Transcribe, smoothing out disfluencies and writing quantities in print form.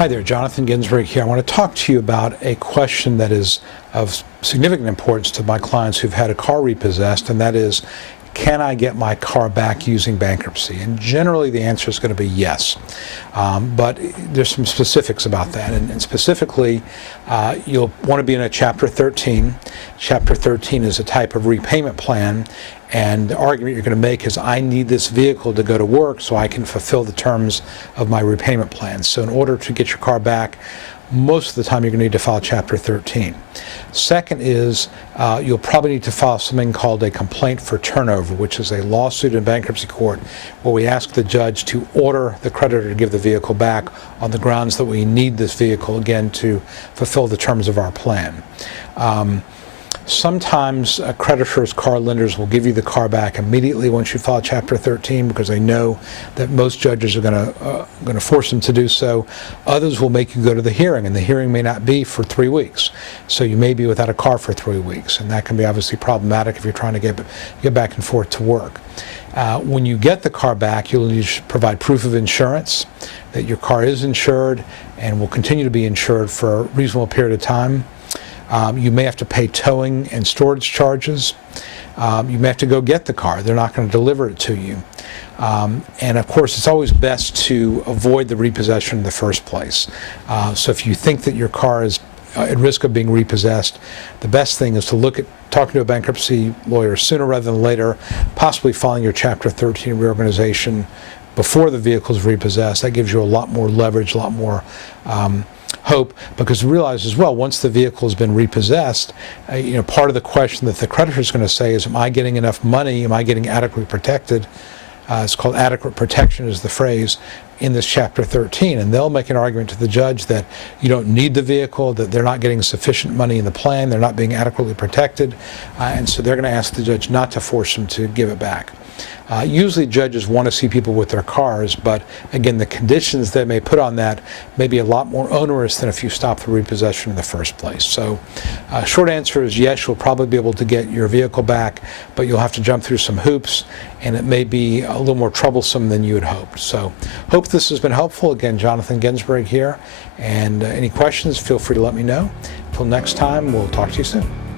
Hi there, Jonathan Ginsberg here. I want to talk to you about a question that is of significant importance to my clients who've had a car repossessed, and that is, can I get my car back using bankruptcy? And generally the answer is going to be yes. But there's some specifics about that. And specifically, you'll want to be in a Chapter 13. Chapter 13 is a type of repayment plan. And the argument you're going to make is, I need this vehicle to go to work so I can fulfill the terms of my repayment plan. So in order to get your car back, most of the time you're going to need to file Chapter 13. Second is, you'll probably need to file something called a complaint for turnover, which is a lawsuit in bankruptcy court where we ask the judge to order the creditor to give the vehicle back on the grounds that we need this vehicle, again, to fulfill the terms of our plan. Sometimes creditors, car lenders will give you the car back immediately once you file Chapter 13 because they know that most judges are going to force them to do so. Others will make you go to the hearing, and the hearing may not be for 3 weeks. So you may be without a car for 3 weeks, and that can be obviously problematic if you're trying to get back and forth to work. When you get the car back, you'll need to provide proof of insurance, that your car is insured and will continue to be insured for a reasonable period of time. You may have to pay towing and storage charges. You may have to go get the car. They're not going to deliver it to you. And of course, it's always best to avoid the repossession in the first place. So if you think that your car is at risk of being repossessed, the best thing is to look at talking to a bankruptcy lawyer sooner rather than later, possibly filing your Chapter 13 reorganization before the vehicle is repossessed. That gives you a lot more leverage, a lot more hope, because realize as well, once the vehicle has been repossessed, part of the question that the creditor is going to say is, am I getting enough money? Am I getting adequately protected? It's called adequate protection is the phrase in this Chapter 13, and they'll make an argument to the judge that you don't need the vehicle, that they're not getting sufficient money in the plan, they're not being adequately protected, and so they're going to ask the judge not to force them to give it back. Usually judges want to see people with their cars, but again, the conditions they may put on that may be a lot more onerous than if you stop the repossession in the first place. So short answer is yes, you'll probably be able to get your vehicle back, but you'll have to jump through some hoops, and it may be a little more troublesome than you had hoped. So hope this has been helpful. Again, Jonathan Ginsberg here, and any questions, feel free to let me know. Until next time, we'll talk to you soon.